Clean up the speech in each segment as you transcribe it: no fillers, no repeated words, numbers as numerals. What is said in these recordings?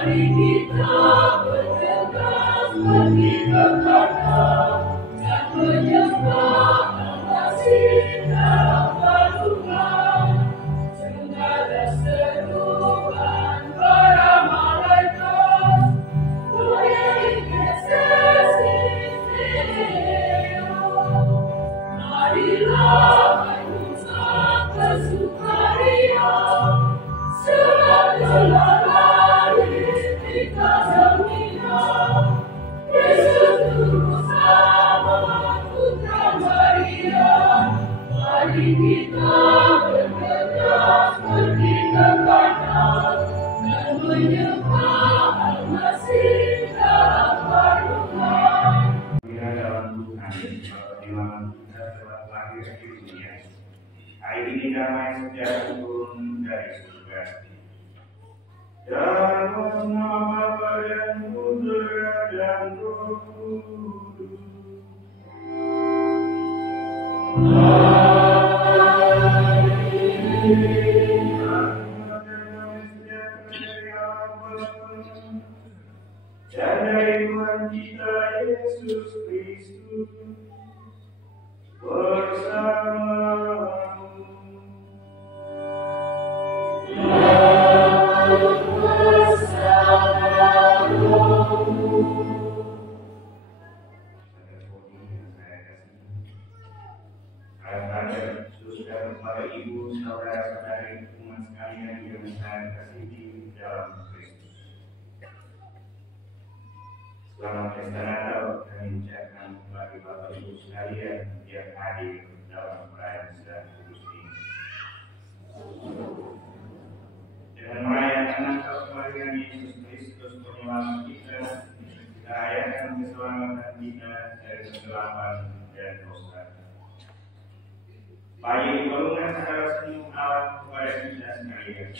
Mari kita bergegas pergi ke kanan dan menyembah kasih dalam perlukan. Dengarlah seruan para malaikat, marilah mengucap kesukaria, sebab telah lahir kita semina. Yesus turun sama Putra Maria. Mari kita bergegas pergi ke kanan dan menyembah Al-Masih dalam perlukan. Dalam Tuhan, perjuangan kita telah lahir di dunia. Hari ini damai sejahtera turun dari surga. Dalam nama Bapa dan Putra dan Roh Kudus. Dan dari Tuhan kita Yesus Kristus bersamamu. Kepada ibu, saudara-saudari umat sekalian yang saya kasihi dalam Kristus. Selamat pesta Natal kami ucapkan bagi Bapak Ibu sekalian yang hadir dalam perayaan sedang kudus ini. Dengan merayakan Natal kelahiran Yesus Kristus penyelamat kita, kita rayakan keselamatan kita dari kegelapan dan dosa. Bayi di balungan adalah senyum Allah kepada kita sekalian.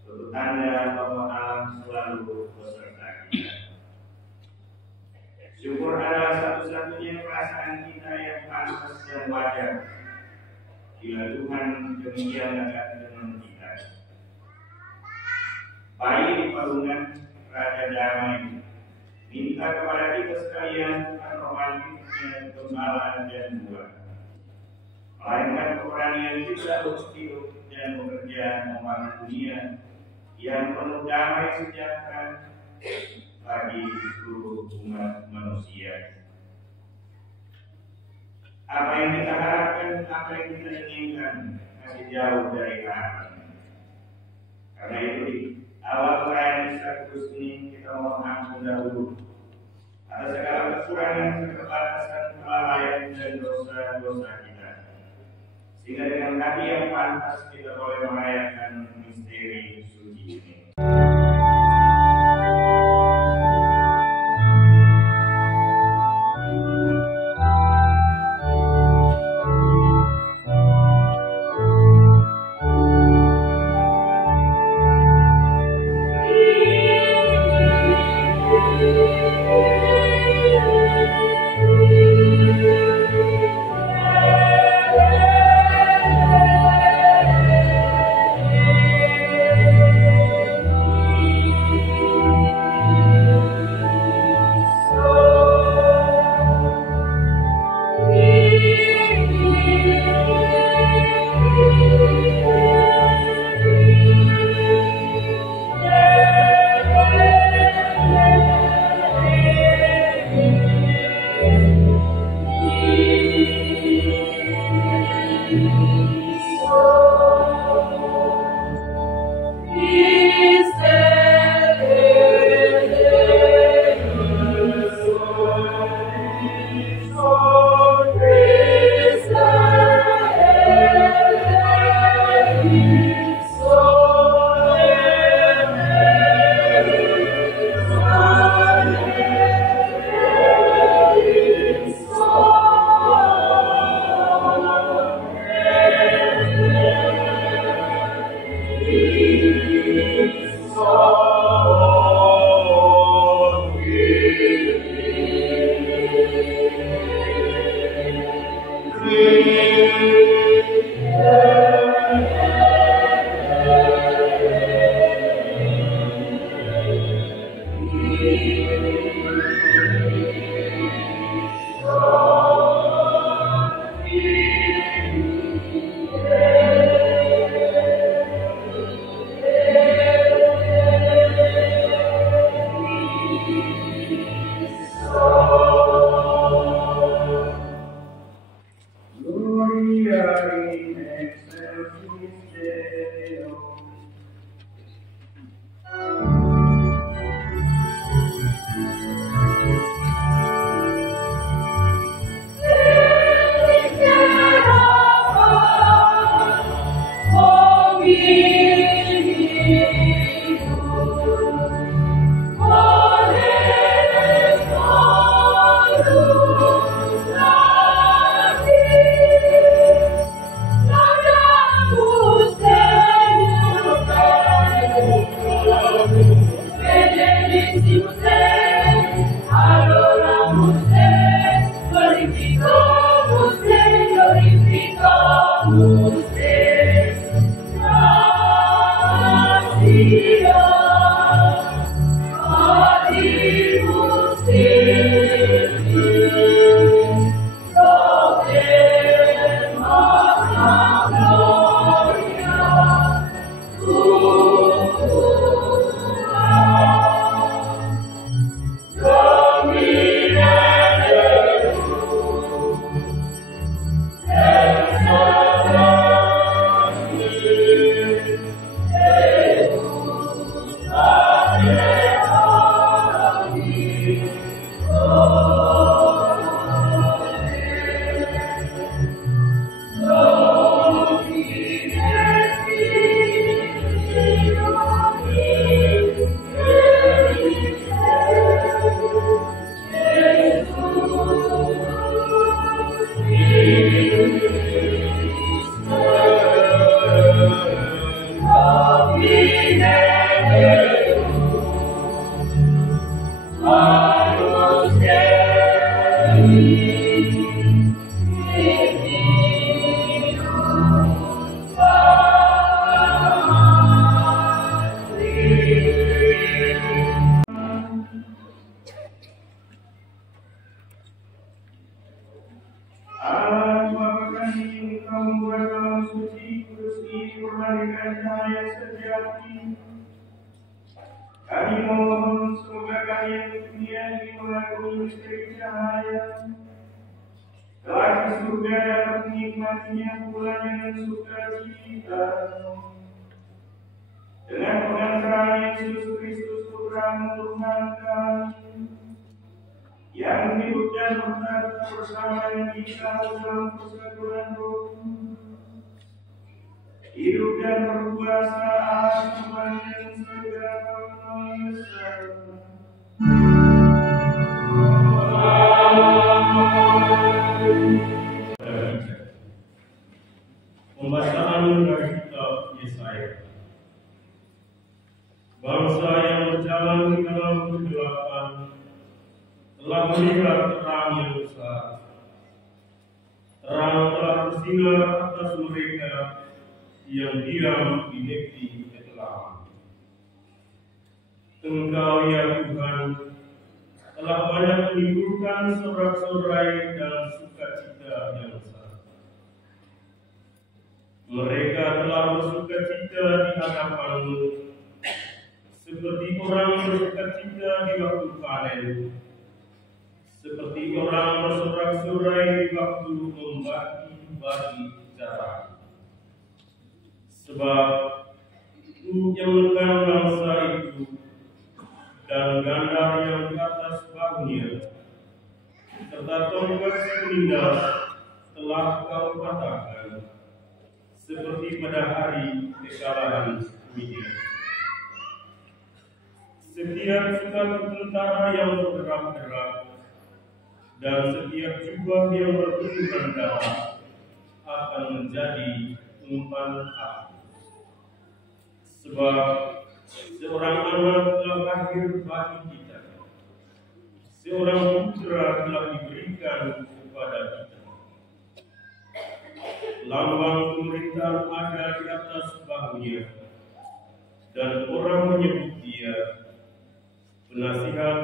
Suatu tanda bahwa Allah selalu beserta kita. Syukur adalah satu-satunya perasaan kita yang pantas dan wajar. Bila Tuhan demikian dekat dengan kita. Bayi di balungan Raja Damai minta kepada kita sekalian bukan romantisnya gembala dan buah, melainkan keberanian kita untuk hidup dan bekerja membangun dunia yang penuh damai sejahtera bagi seluruh umat manusia. Apa yang kita harapkan, apa yang kita inginkan masih jauh dari harapan. Karena itu di awal perayaan Misa Kudus ini kita mohon ampun dahulu atas segala kekurangan, keterbatasan, kelalaian dan dosa-dosa kita. Sehingga dengan hati yang pantas kita boleh merayakan misteri suci ini. Kami mohon semoga kalian dunia ini mengagumi misteri cahaya. Kelak di surga dapat menikmatinya pula dengan sukacita. Dengan pengantaran Yesus Kristus Putra Tuhan kami, yang hidup dan bertata bersama dengan kita dalam persatuan Roh, hidup dan berkuasa sepanjang segala masa. Pembacaan dari kitab Yesaya. Bangsa yang berjalan di dalam kegelapan telah melihat terang yang besar. Terang telah bersinar atas mereka yang diam di negeri kegelapan. Engkau ya Tuhan telah banyak menimbulkan sorak-sorai dan sukacita yang besar. Mereka telah bersukacita di hadapan-Mu, seperti orang bersukacita di waktu panen, seperti orang bersorak-sorai di waktu membagi-bagi jarak. Sebab Ku jangankan bangsa itu dan gandar yang di atas bahunya, serta tongkat penindas telah Kau patahkan, seperti pada hari kekalahan Midian. Setiap sukat tentara yang bergerak-gerak dan setiap jubah yang bertuliskan darah akan menjadi umpan api. Sebab seorang anak telah lahir bagi kita, seorang putra telah diberikan kepada kita. Lambang pemerintahan ada di atas bahunya, dan orang menyebut dia penasihat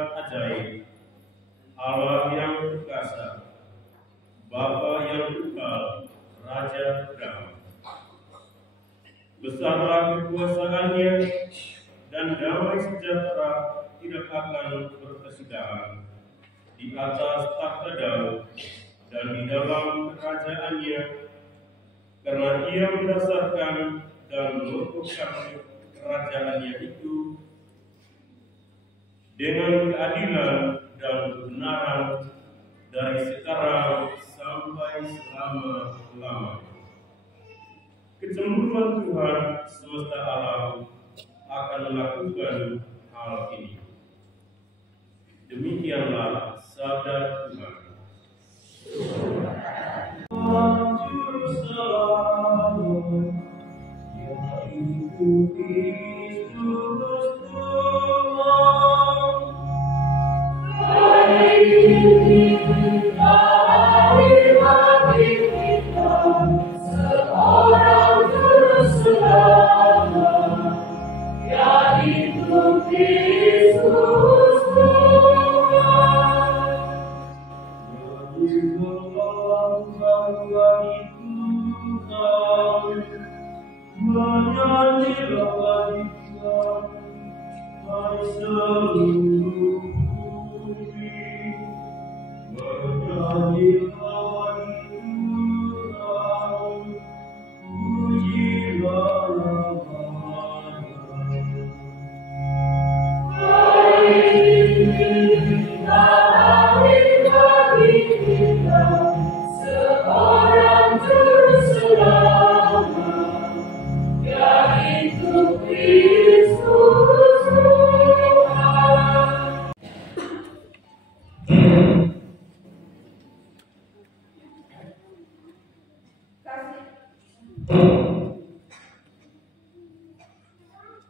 kekuasaannya dan damai sejahtera tidak akan berkesudahan di atas takhta Daud dan di dalam kerajaannya, karena ia mendasarkan dan mengukuhkan kerajaannya itu dengan keadilan dan kebenaran dari sekarang sampai selama-lamanya. Kecemburuan Tuhan semesta alam akan melakukan hal ini. Demikianlah sabda Tuhan.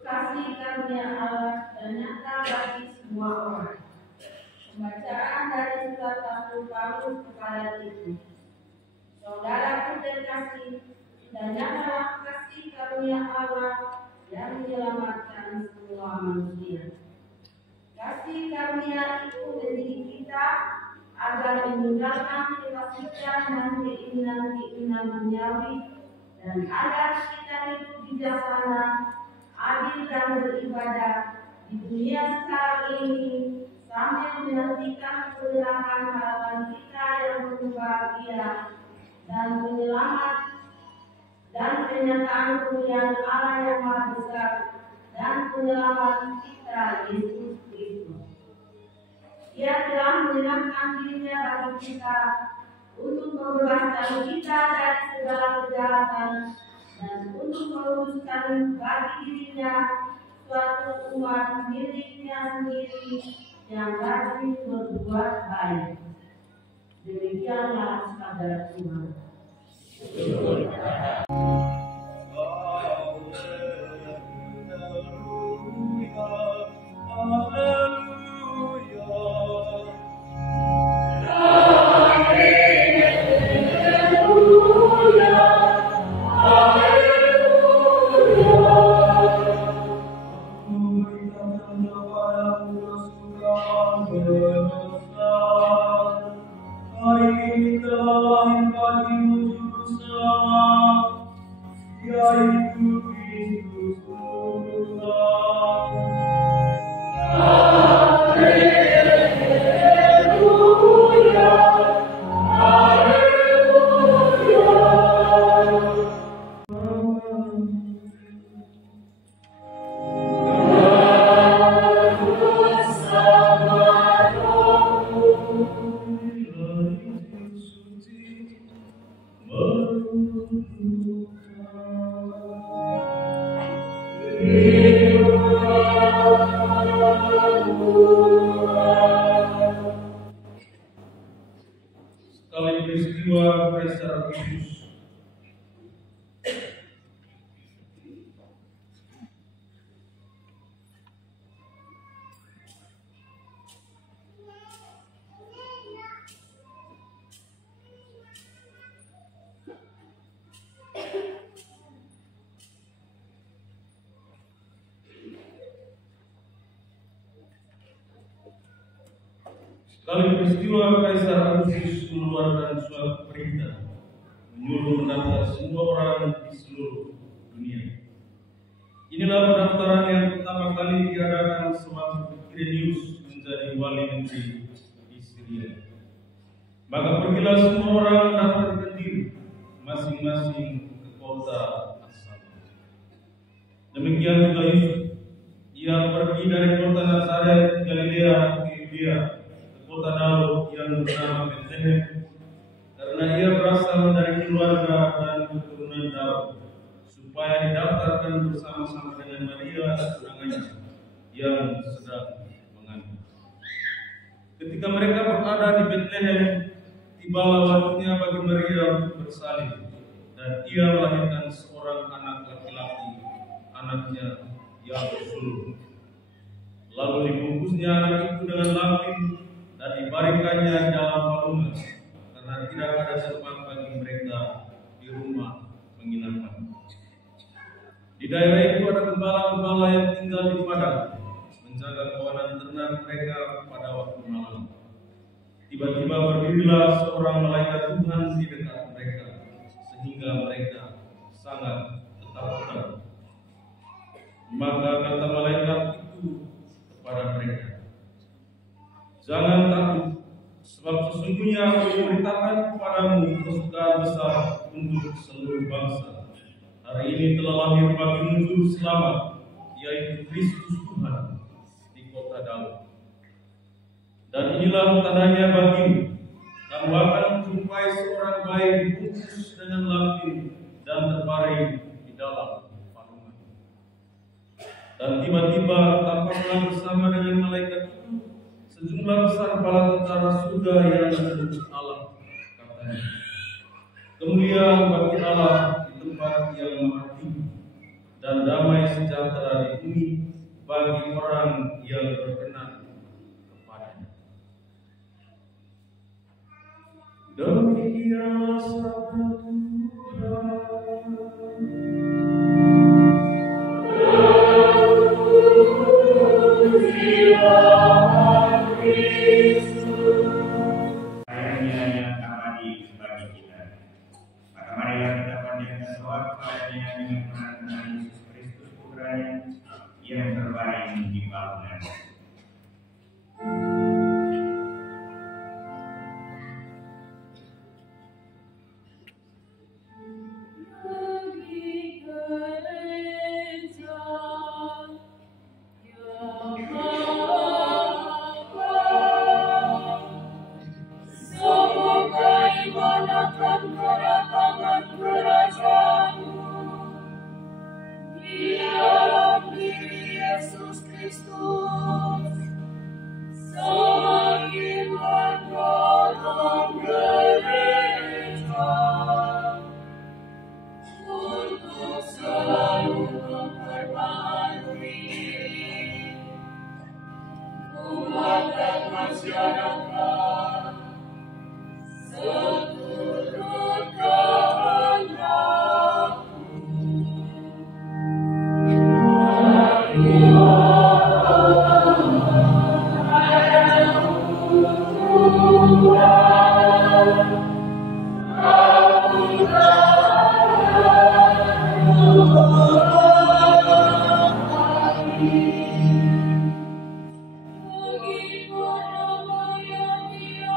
Kasih karunia Allah dan nyata bagi semua orang. Pembacaan dari surat Rasul Paulus kepada Titus. Saudaraku terkasih, dan nyatalah kasih karunia Allah yang menyelamatkan semua manusia. Kasih karunia itu mendidik kita agar meninggalkan kefasikan dan keinginan-keinginan duniawi, dan agar kita hidup bijaksana, adil dan beribadah di dunia sekarang ini, sambil menantikan kemenangan harapan kita yang penuh bahagia dan penyelamat dan kenyataan kemuliaan Allah yang Maha Besar dan penyelamat kita Yesus Kristus. Ia telah menyerahkan dirinya bagi kita untuk membebaskan kita dari segala kejahatan dan untuk meluruskan bagi dirinya suatu umat miliknya sendiri yang rajin berbuat baik. Demikianlah sabda Tuhan. Sekali peristiwa Kaisar Augustus mengeluarkan suatu perintah menyuruh menangkap semua orang di seluruh dunia. Inilah pendaftaran yang pertama kali diadakan sewaktu Quirinius menjadi wali negeri di Syria. Maka pergilah semua orang mendaftarkan diri masing-masing ke kota asalnya. Demikian juga Yusuf, ia pergi dari kota Nazaret Galilea ke Yudea ke kota Daud yang bernama Bethlehem, karena ia berasal dari keluarga dan keturunan Daud, supaya didaftarkan bersama-sama dengan Maria tunangannya yang sedang mengandung. Ketika mereka berada di Bethlehem, tibalah waktunya bagi Maria untuk bersalin, dan ia melahirkan seorang anak laki-laki, anaknya yang sulung. Lalu dibungkusnya anak itu dengan lampin dan dibaringkannya dalam palungan, karena tidak ada tempat bagi mereka di rumah penginapan. Di daerah itu ada gembala-gembala yang tinggal di padang, menjaga kawanan ternak mereka pada waktu malam. Tiba-tiba berdirilah seorang malaikat Tuhan di dekat mereka, sehingga mereka sangat ketakutan. Maka kata malaikat itu kepada mereka, "Jangan takut, sebab sesungguhnya aku memberitakan kepadamu kesukaan besar untuk seluruh bangsa. Hari ini telah lahir bagimu juru selamat, yaitu Kristus Tuhan di kota Daud. Dan inilah tandanya bagimu, kamu akan menjumpai seorang bayi dibungkus dengan lampin dan terbaring di dalam palungan." Dan tiba-tiba tampaklah bersama dengan malaikat itu sejumlah besar bala tentara surga yang menyebut Allah, katanya, "Kemuliaan bagi Allah di tempat yang maha tinggi, dan damai sejahtera di bumi bagi orang yang berkenan kepadanya." Demikianlah sabda Tuhan. Ayatnya yang abadi bagi kita. Maka marilah kita panjatkan doa kepadanya dengan mengenang Yesus Kristus Putranya yang terbaring di palungan. Bagi para mayat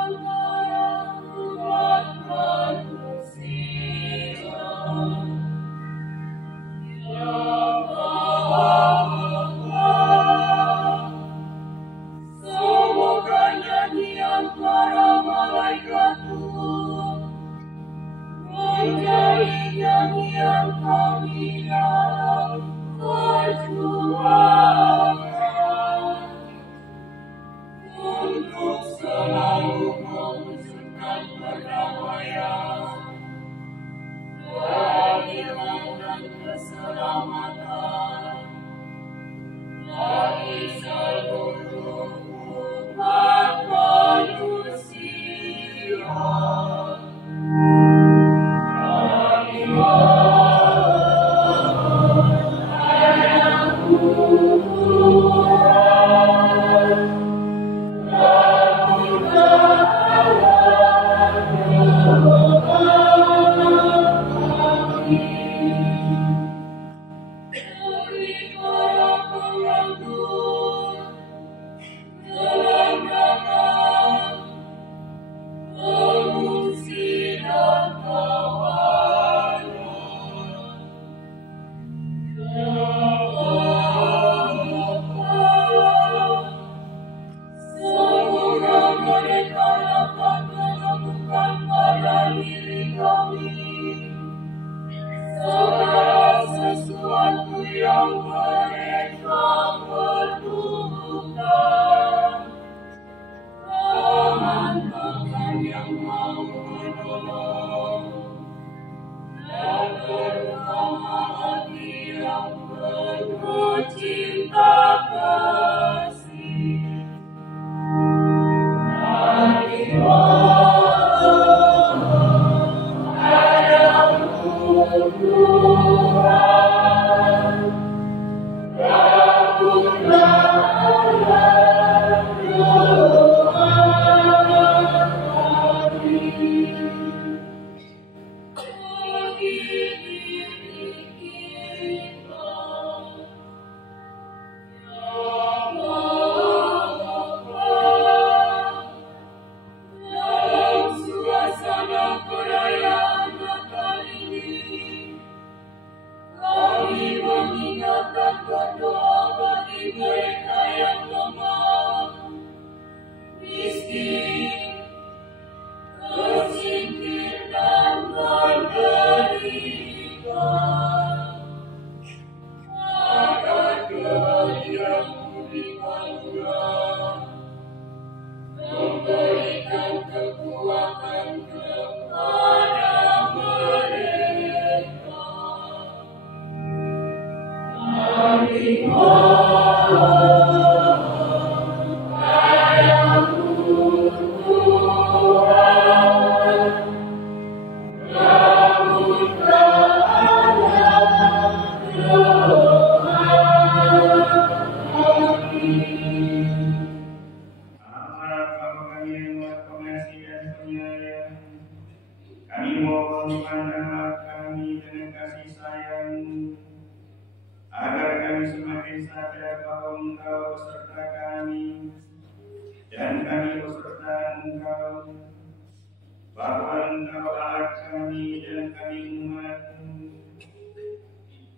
kami dan kami umat-Mu.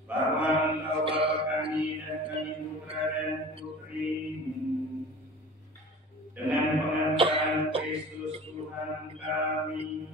Bahwa Engkau Bapa kami dan kami putra dan putri-Mu. Dengan pengantaran Kristus Tuhan kami.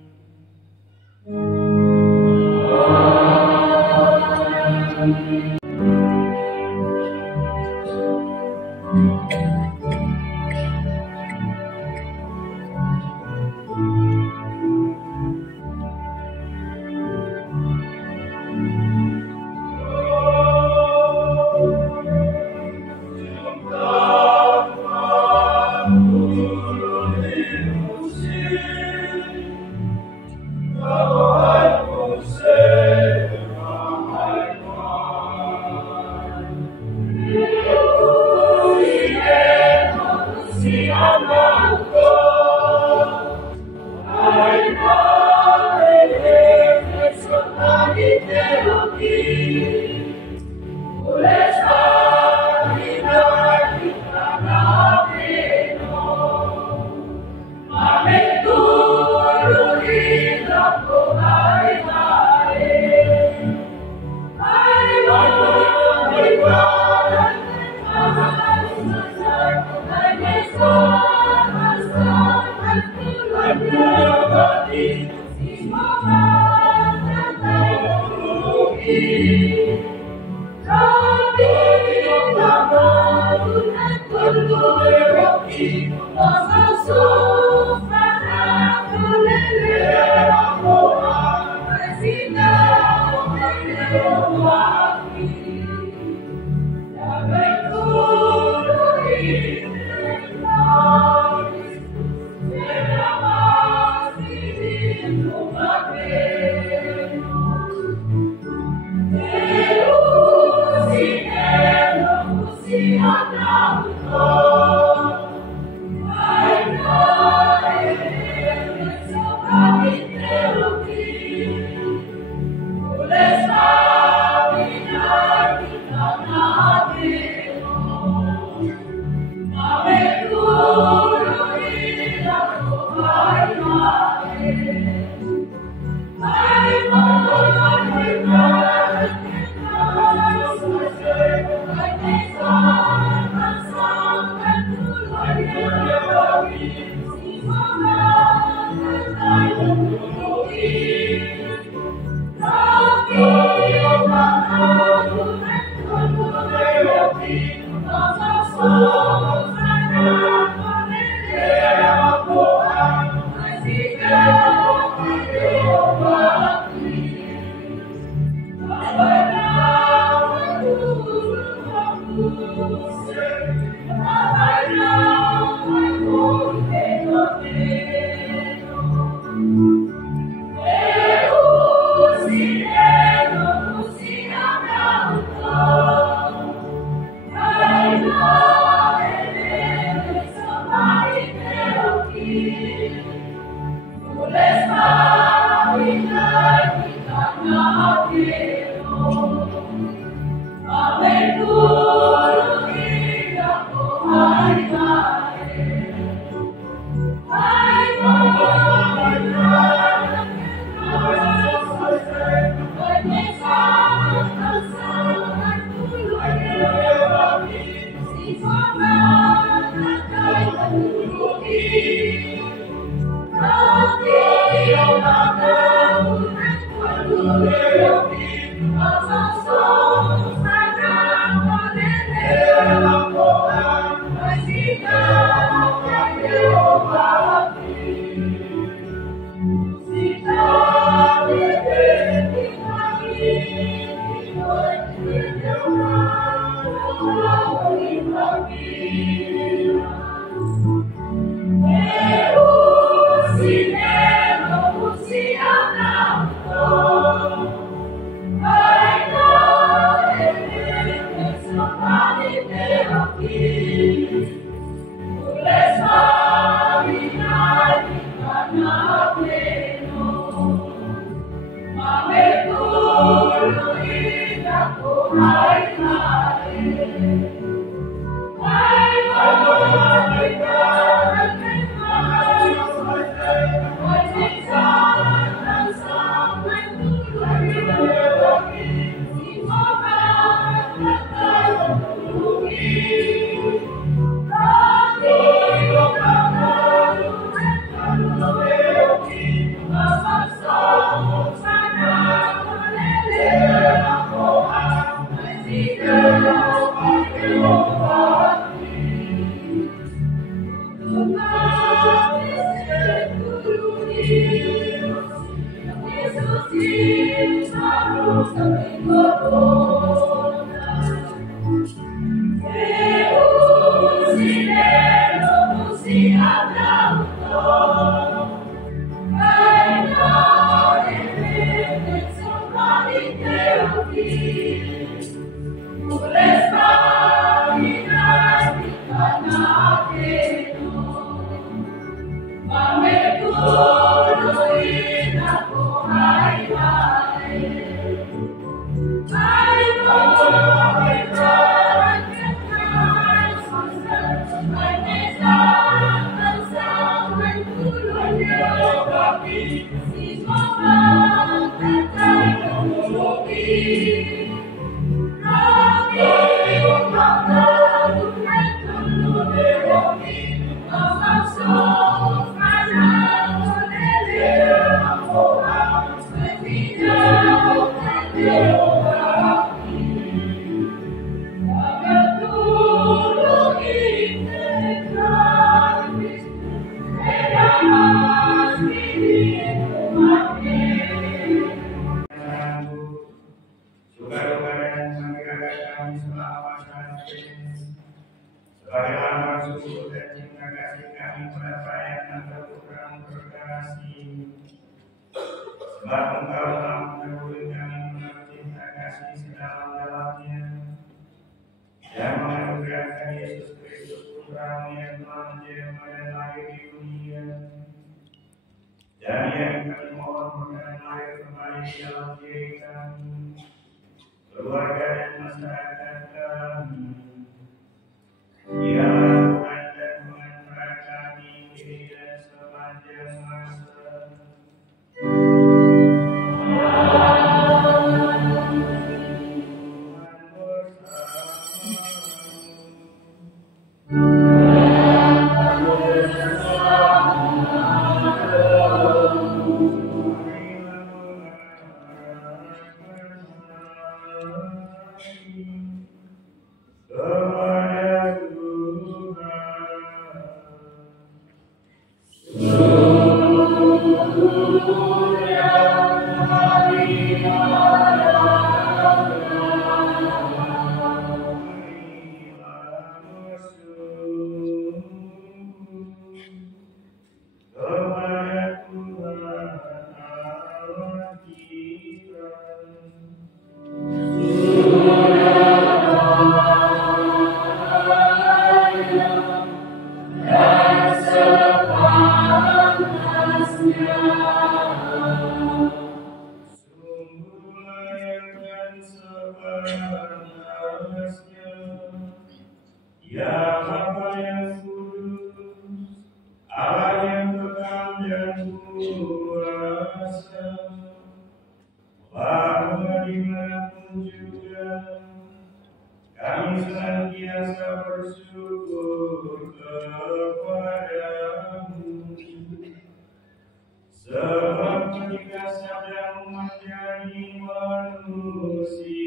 keluarga dan masyarakat kami, yang Tuhan dan mengantar kami kini dan sepanjang masa. Kami senantiasa bersyukur kepadamu, sebab ketika sedang menjadi manusia,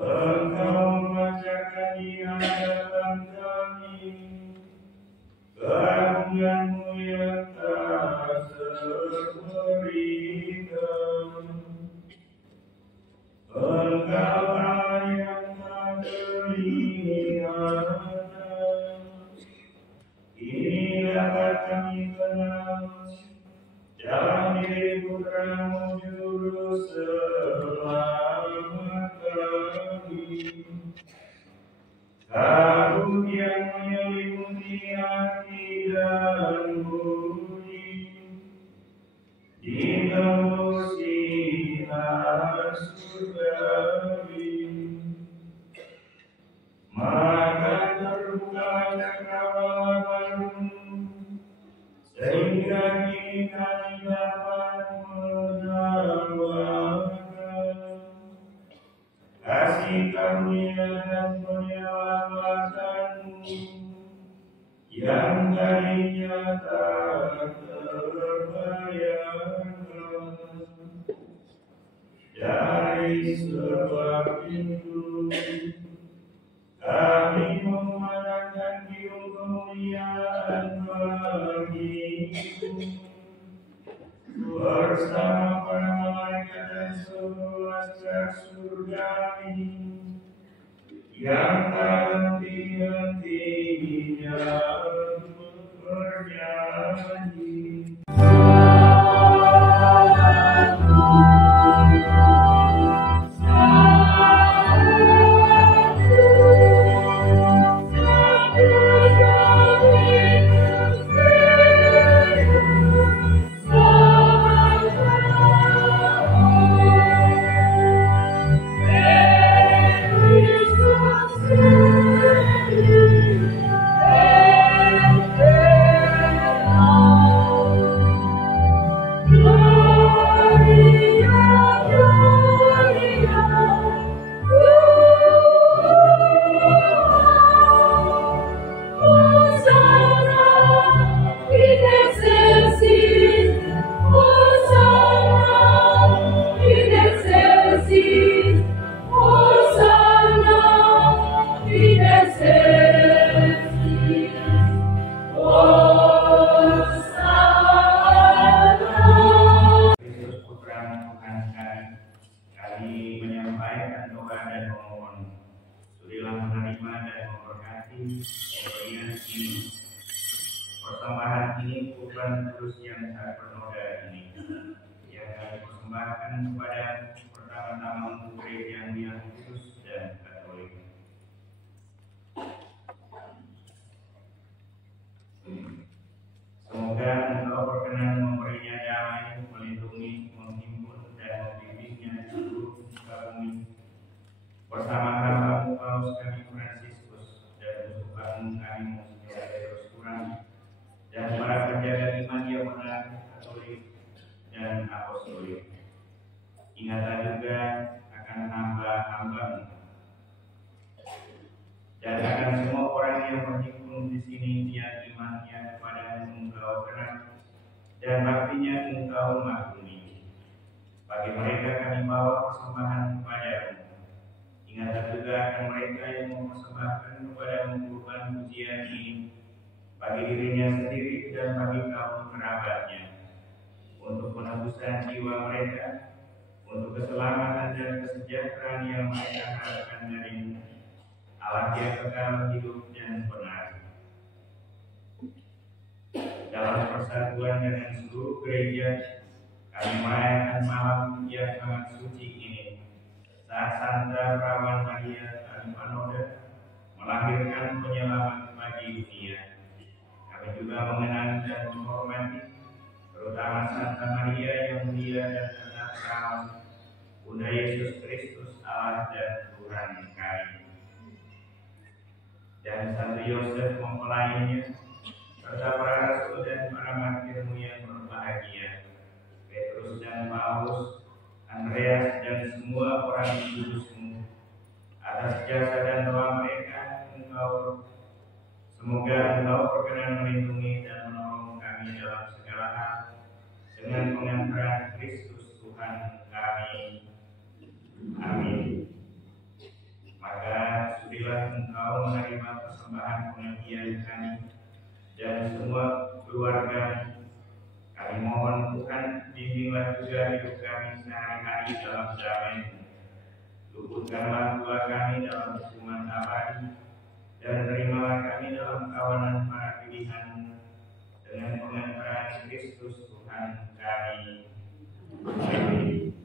Engkau memancarkan di hadapan kami keagungan-Mu yang tak terperikan. Engkau Allah yang tak kelihatan. Ini dapat kami kenal, jalan diri Putra-Mu Juru Selamat kami. Kabut yang menyelimuti hati dan budi, ditembus sinar surgawi, maka terbuka cakrawala baru, sehingga kini kami dapat mendambakan kasih karunia dan penyelamatan-Mu yang tadinya tak terbayangkan. Dari sebab itu kami memandangkan biung kemuliaan bagi-Mu bersama para malaikat dan seluruh surgawi yang tak henti-hentinya bernyanyi. pemberian ini. Persembahan ini bukan kudus yang tak bernoda ini, yang kami persembahkan kepada pertama-tama untuk gereja yang kudus dan katolik. Semoga Engkau berkenan memberinya damai, melindungi, menghimpun, dan membimbingnya di seluruh muka bumi. Bersama hambamu Paus kami Fransiskus dan uskup kami Monsinyur Petrus Kurang dan para penjaga iman yang benar, katolik dan apostolik. Ingatlah juga akan hamba-hambamu dan akan semua orang yang berhimpun di sini dia imannya kepada Engkau benar dan baktinya Engkau maklumi. Bagi mereka kami bawa persembahan kepadamu. Ingatlah juga akan mereka yang mempersembahkan kepadamu kurban pujian ini bagi dirinya sendiri dan bagi kaum kerabatnya, untuk penebusan jiwa mereka, untuk keselamatan dan kesejahteraan yang mereka harapkan darimu, Allah yang kekal hidup dan benar. Dalam persatuan dengan seluruh gereja, kami merayakan malam yang sangat suci ini, saat Santa Perawan Maria Almanoda melahirkan penyelamat bagi dunia. Kami juga mengenang dan menghormati terutama Santa Maria yang mulia dan anak perawan, Bunda Yesus Kristus Allah dan Tuhan kami, dan Santo Yosef mempelainya, serta para rasul dan para martirmu yang berbahagia, Petrus dan Paulus, Andreas dan semua orang kudusmu. Atas jasa dan doa mereka, semoga Engkau berkenan melindungi dan menolong kami dalam segala hal dengan pengantaran Kristus Tuhan kami. Amin. Maka sudilah Engkau menerima persembahan pengajian kami dan semua keluarga. Kami mohon Tuhan, bimbinglah juga hidup kami sehari-hari dalam damai. Luputkanlah doa kami dalam hukuman abadi, dan terimalah kami dalam kawanan para pilihan dengan pengantaran Kristus Tuhan kami. Amin.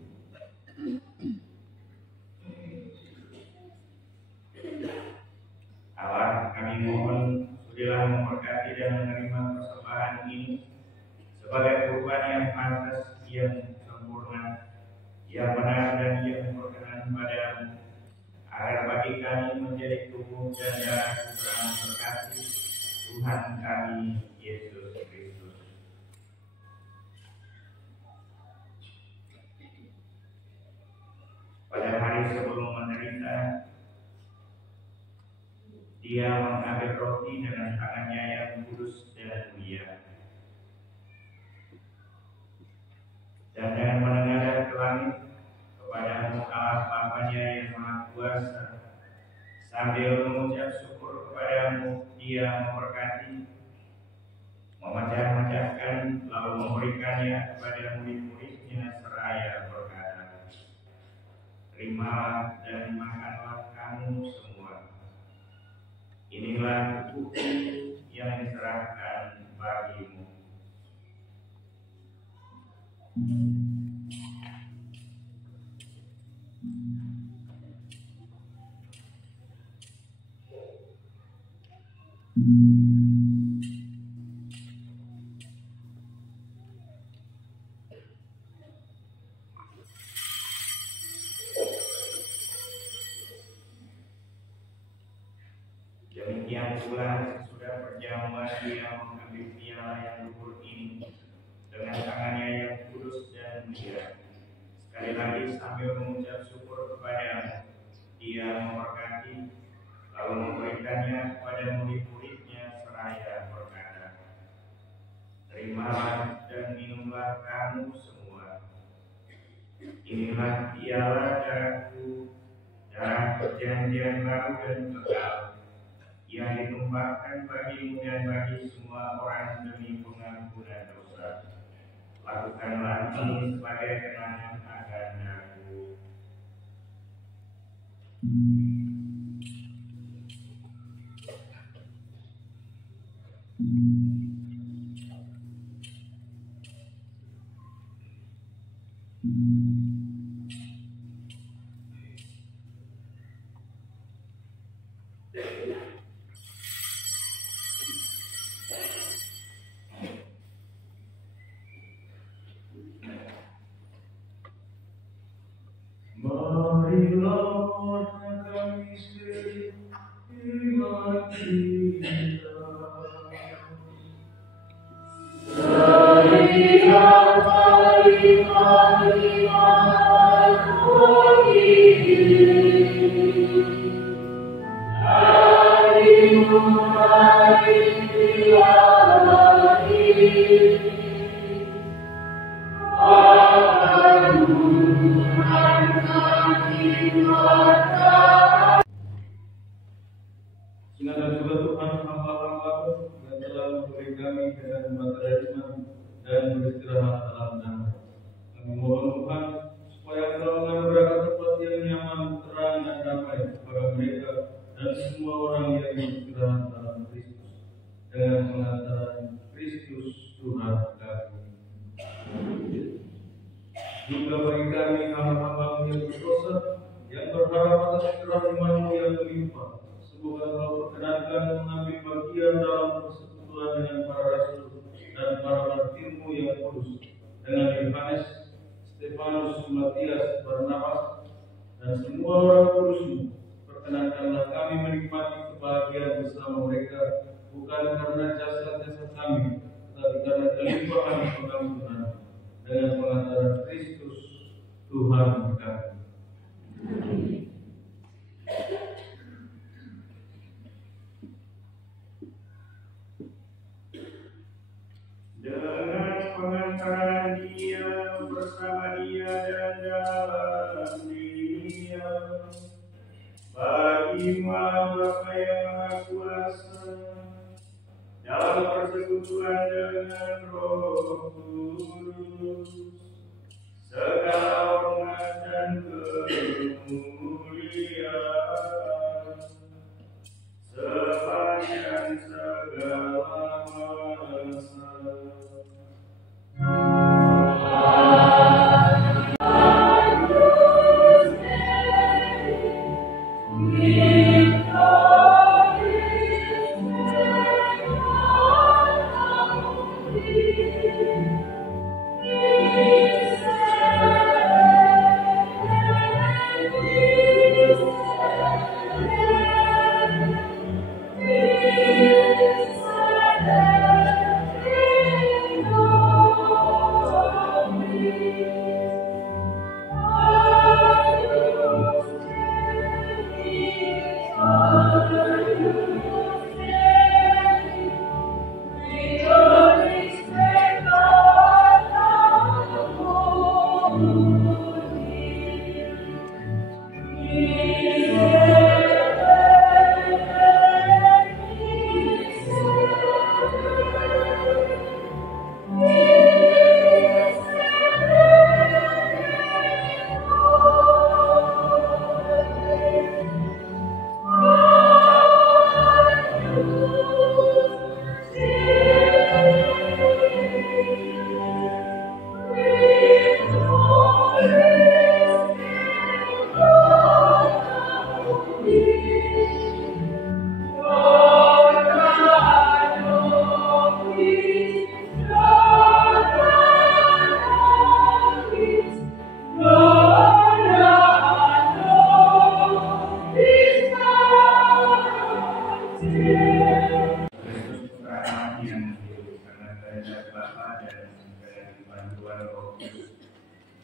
Allah, kami mohon sudilah memberkati dan menerima persembahan ini sebagai kurban yang pantas, yang sempurna, yang benar dan yang berkenan padamu, agar bagi kami menjadi tubuh dan darah putra terkasih Tuhan kami Yesus Kristus. Pada hari sebelum menderita, Dia mengambil roti dengan tangannya yang kudus dan mulia, dan dengan menengadah ke langit kepada Allah Bapanya yang Maha Kuasa, sambil mengucap syukur kepadamu, Dia memberkati, memecah-mecahkan, lalu memberikannya kepada murid-muridnya seraya berkata, terimalah dan makanlah kamu semua. Inilah tubuhku yang diserahkan bagimu. Demikian pula sesudah berjamuan Dia mengambil piala yang luhur ini dengan tangannya yang kudus dan mulia. Sekali lagi sambil mengucap syukur kepada Dia memberkati, lalu memberikannya kepada murid-muridnya seraya berkata, terimalah dan minumlah kamu semua. Inilah piala darahku, darah perjanjian baru dan kekal, yang ditumpahkan bagimu dan bagi semua orang demi pengampunan dosa. Lakukanlah ini sebagai kenangan akan aku. Marilah kami misteri iman kita. Dengan juga Tuhan hamba-hamba-Mu yang telah memberi kami dengan materi iman dan beristirahat dalam damai. Kami mohon Tuhan supaya Engkau menganugerahkan tempat yang nyaman, terang dan damai kepada mereka dan semua orang yang beristirahat dalam Kristus dengan pengantaran Kristus Tuhan kami. Juga bagi kami hamba-hamba-Mu yang berdosa, yang berharap atas kerahiman-Mu yang melimpah, semoga Engkau perkenankan mengambil bagian dalam persekutuan dengan para rasul dan para martir-Mu yang kudus, dengan Yohanes, Stefanus, Matias, Barnabas, dan semua orang kudus-Mu. Perkenankanlah kami menikmati kebahagiaan bersama mereka, bukan karena jasa-jasa kami, tetapi karena kelimpahan pengampunan dengan pengantaran Kristus Tuhan kami. Dengan pengantaran Dia, bersama Dia dan dalam Dia, bagi Bapa yang Maha Kuasa, dalam persekutuan dengan Roh Kudus, segala hormat dan kemuliaan sepanjang segala masa.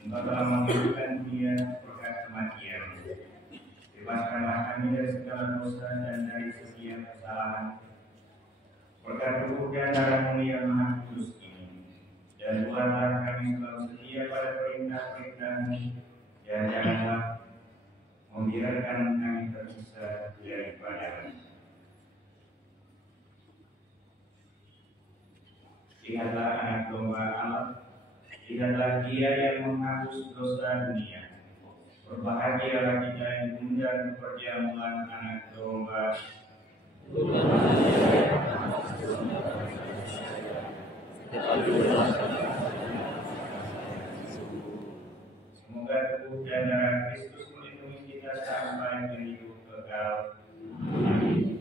Engkau telah memberikan Dia berkat kematian. Bebaskanlah kami dari segala dosa dan dari setiap kesalahan. Berkat tubuh dan darah-Mu yang Maha Kudus ini, dan buatlah kami selalu setia pada perintah-perintah-Mu, dan janganlah membiarkan kami terpisah daripada-Mu. Ingatlah anak domba Allah, ingatlah Dia yang menghapus dosa dunia. Berbahagialah kita yang mengundang perjamuan anak domba. Semoga tubuh dan darah Kristus melindungi kita sampai ke hidup kekal. Amin.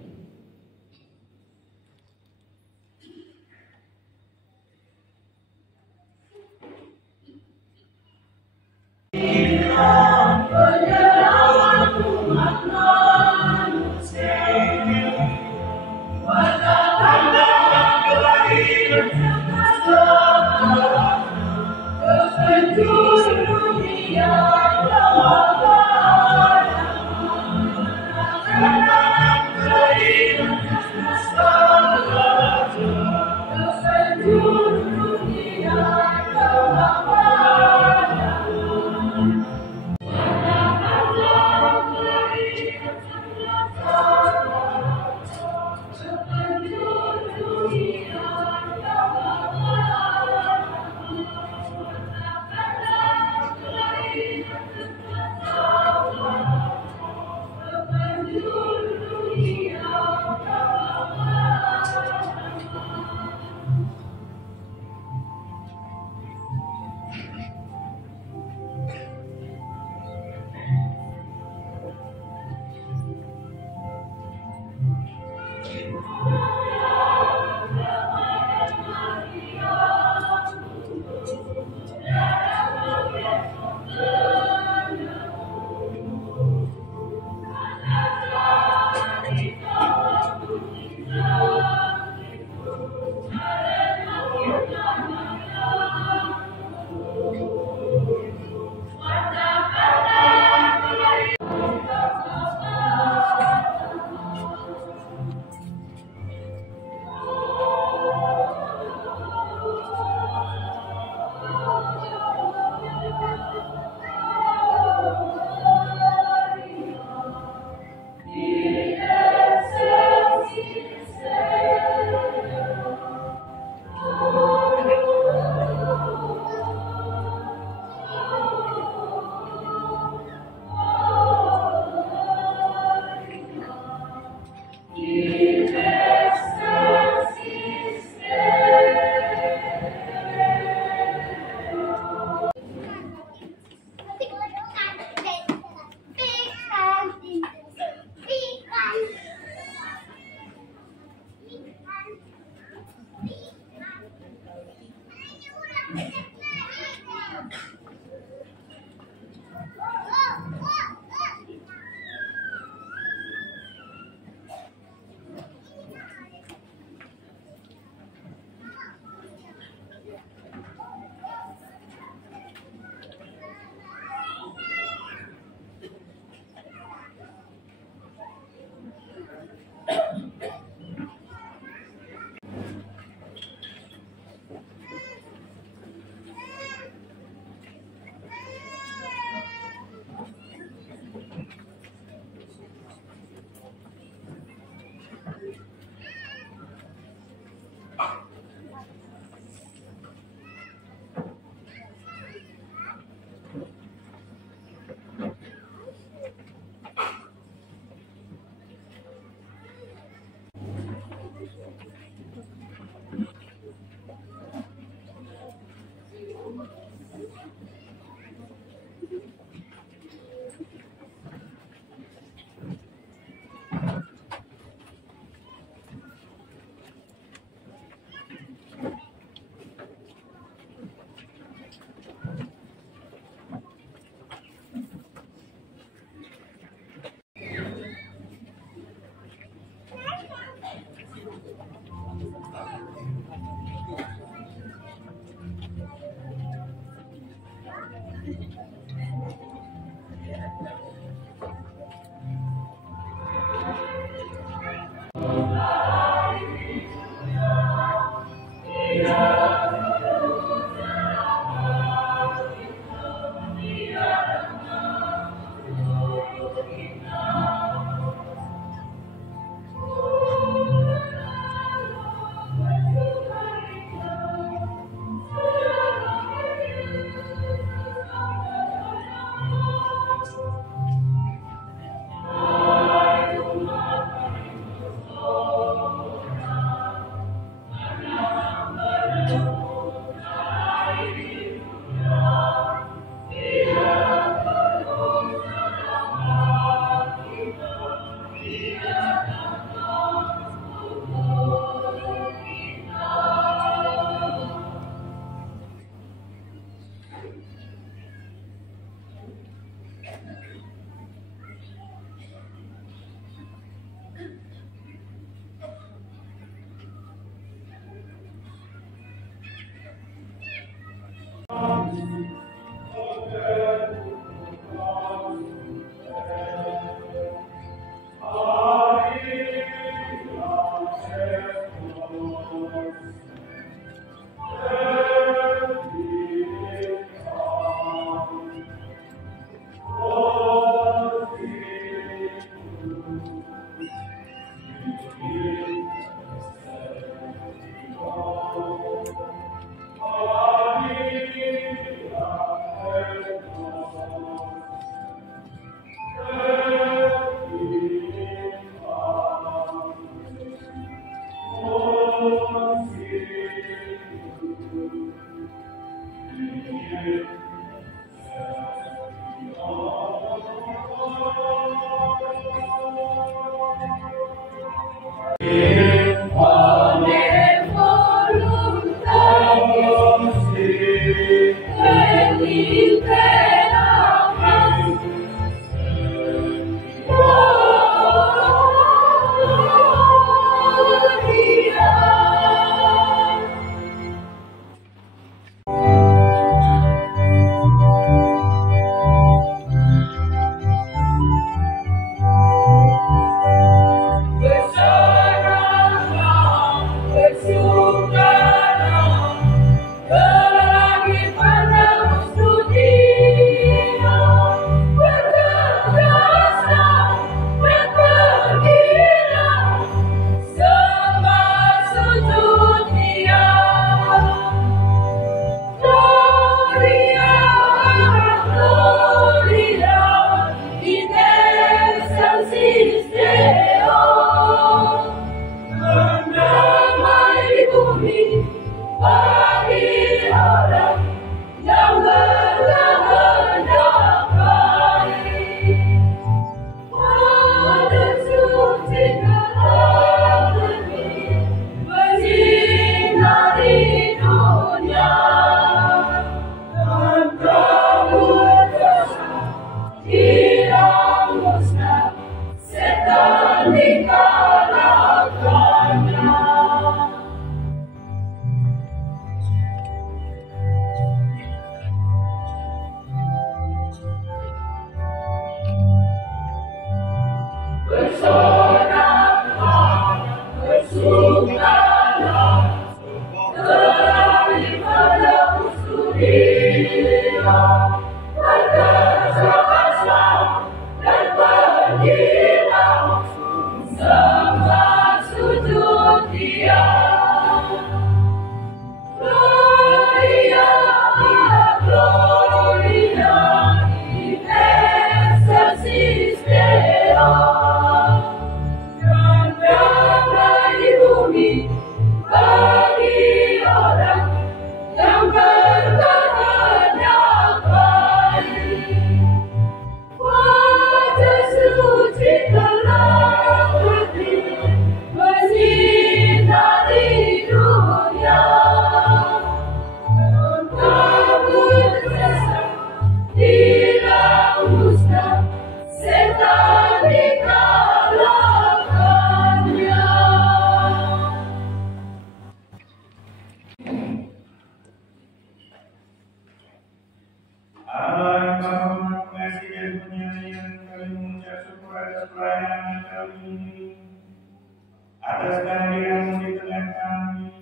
atas kehadiranmu di tengah kami,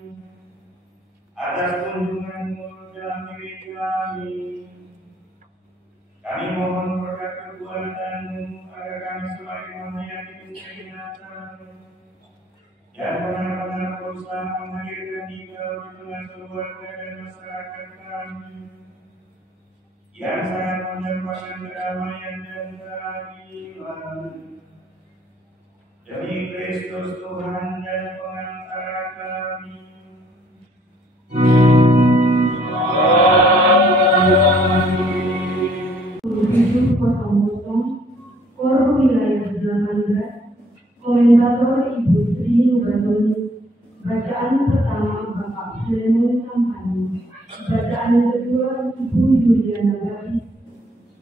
atas kunjunganmu dalam diri kami. Kami mohon berkat kekuatanmu agar kami semakin memiliki kegiatan dan benar-benar berusaha menghadirkan Engkau di tengah keluarga dan masyarakat kami yang sangat menyembahkan kedamaian dan keadilan. Demi Kristus Tuhan dan pengantara kami. Kor Wilayah 18, Komentator Ibu Sri Nugatoni. Bacaan pertama Bapak Filemon Kampani. Bacaan kedua Ibu Juliana Gadis.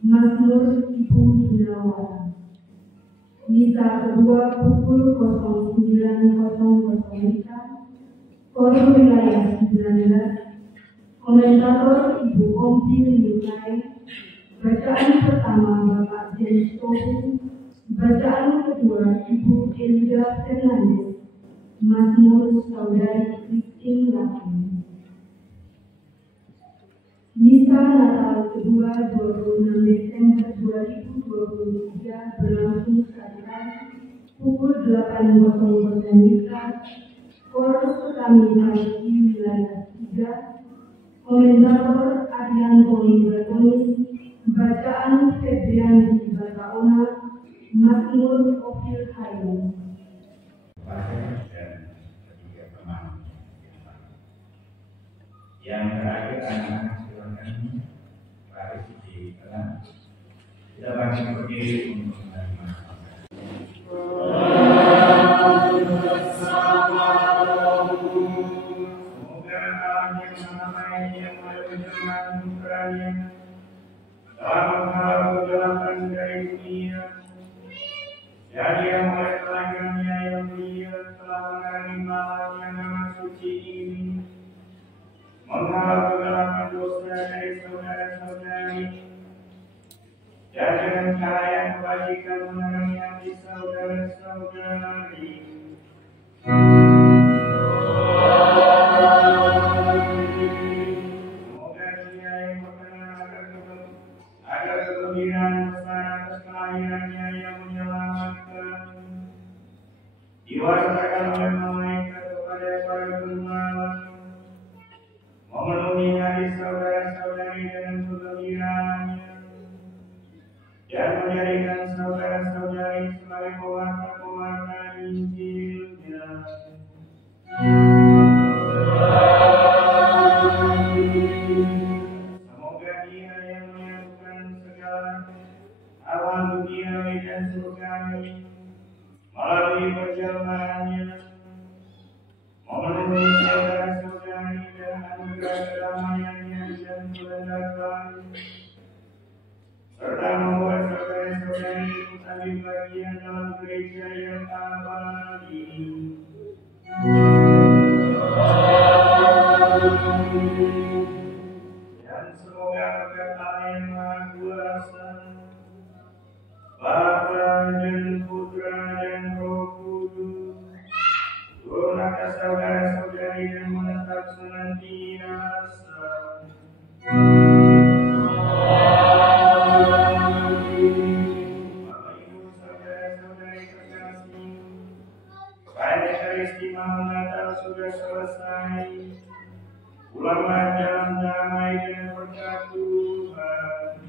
Mazmur Ibu Hinawara. Misa kedua pukul 09.00 Kor Wilayah 19, Komentator Ibu Ompi Liukai. Bacaan pertama Bapak James Tobu. Bacaan kedua Ibu Elida Fernandes. Mazmur Saudari Christine Lakin. Misa Natal kedua 26 Desember 2023 berlangsung sekitar pukul 8.00 WIB. Koros Kami Pariki Wilayah 3. Komentator Arianto Libratonis. Bacaan Febriandi Bataona. Mazmur Ofil Hayo. Dan ketiga teman. Yang terakhir anak-anak silakan baris di tengah. Kita bangkit berdiri untuk menerima. Semoga Allah yang Maha Baik yang Maha Berfirman putranya telah menghalau dari dunia. Jadi yang oleh telagannya yang mulia telah mengalami malam yang amat suci ini, menghalau kegelapan dosa dari saudara-saudari, dan dengan cahaya kebajikan menerangi hati saudara-saudari. Semoga Dia yang berkenan agar kegembiraan besar atas kelahirannya yang menyelamatkan diwariskan oleh malaikat kepada para gembala, memenuhi hati saudara-saudari dengan kegembiraannya, dan menjadikan saudara-saudari sebagai pewarta-pewarta Injilnya. Semoga Dia yang menyatukan segala alam duniawi dan surgawi melalui perjalanannya memenuhi saudara-saudari dan anugerah kedamaiannya dan kebenaran, serta membuat saudara-saudari menjadi bagian dalam gereja yang abadi. Dan semoga berkat Allah yang Maha Kuasa, Bapa dan Putra dan Roh Kudus, turun atas saudara-saudari dan menetap senantiasa. Bapak Ibu saudara-saudari terkasih, pada peristiwa Natal sudah selesai. Pulanglah dalam damai dan berkat Tuhan.